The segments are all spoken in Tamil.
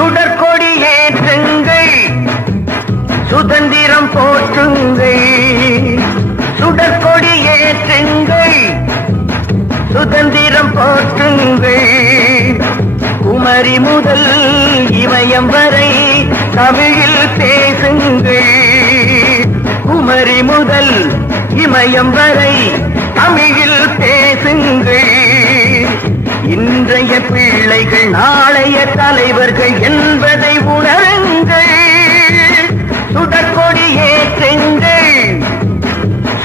சுடற்கொடி ஏற்றுங்கள் சுதந்திரம் போற்றுங்கள். சுடற்கொடி ஏற்றுங்கள் சுதந்திரம் போற்றுங்கள். குமரி முதல் இமயம் வரை தமிழில் பேசுங்கள். குமரி முதல் இமயம் வரை தமிழில் பே இன்றைய பிள்ளைகள் நாளைய தலைவர்கள் என்பதை உணருங்கள். சுடற்கொடி ஏற்றுங்கள்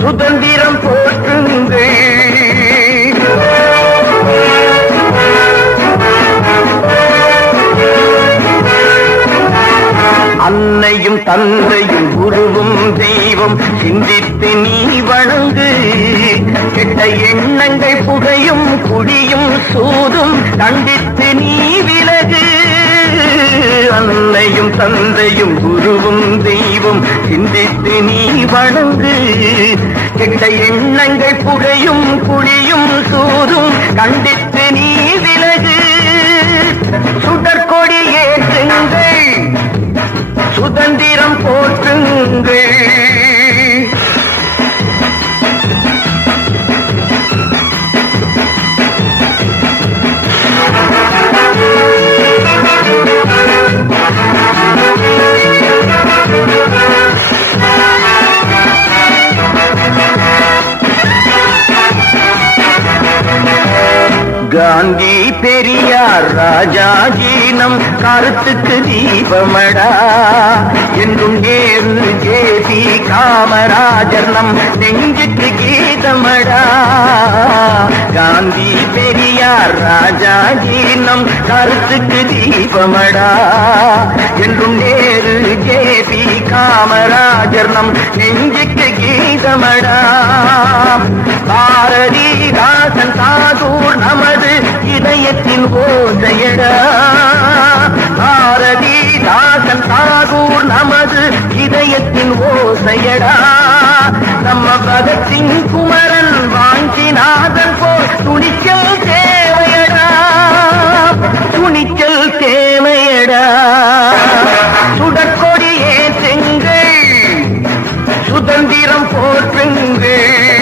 சுதந்திரம் போற்றுங்கள். அன்னையும் தந்தையும் குருவும் தெய்வம் சிந்தித்து நீ வணங்கு. கெட்ட எண்ணங்கள் புகையும் குடியும் சூதும் கண்டித்து நீ விலகு. அன்னையும் தந்தையும் குருவும் தெய்வம் சிந்தித்து நீ வணங்கு. கெட்ட எண்ணங்கள் புகையும் குடியும் சூதும் கண்டித்து நீ காந்தி பெரியார் ராஜாஜி நம் கருத்துக்கு தீபமடா. என்றும் நேரு ஜேபி காமராஜர் நம் நெஞ்சுக்கு கீதமடா. காந்தி பெரியார் ராஜாஜி நம் கருத்துக்கு தீபமடா. என்றும் நேரு ஜேபி காமராஜர் நம் நெஞ்சுக்கு கீதமடா. பாரதி இதயத்தின் ஆரதி தாசன் தாகூர் நமது இதயத்தின் ஓசையடா. நம்ம பகத்சிங் குமரன் வாஞ்சிநாதன் போல் துணிச்சல் தேவையடா. துணிச்சல் தேவையடா. சுடற்கொடி செங்கள் சுதந்திரம் போற்றுங்கள்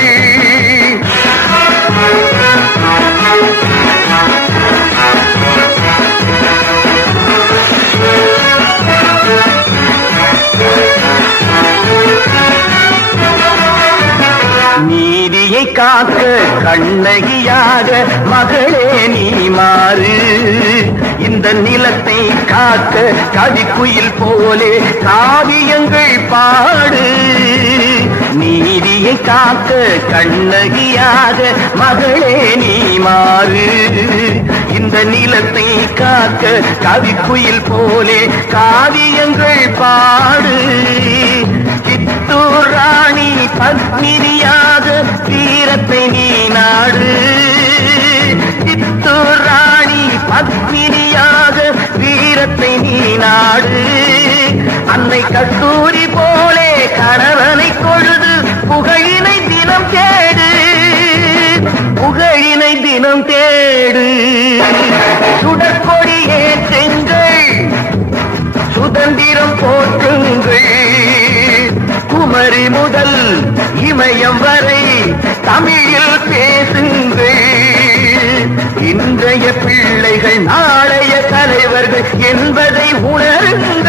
காக்க கண்ணகியாக மகளே நீ மாறு. இந்த நிலத்தை காக்க கவிக்குயில் போலே காவியங்கள் பாடு. நீதியை காக்க கண்ணகியாக மகளே நீ மாறு. இந்த நிலத்தை காக்க கவிக்குயில் போலே காவியங்கள் பாடு. கித்தூர் ராணி பத்னி நாடு. அன்னை கட்டூரி போலே கணவனை கொழுது புகழினை தினம் தேடு. புகழினை தினம் தேடு. சுடற்கொடியே செங்கள் சுதந்திரம் போற்றுங்கள். குமரி முதல் இமயம் வரை தமிழில் பேசுங்கள். இன்றைய பிள்ளைகள் நாளைய தலைவர்கள் என்பதை உணருங்கள்.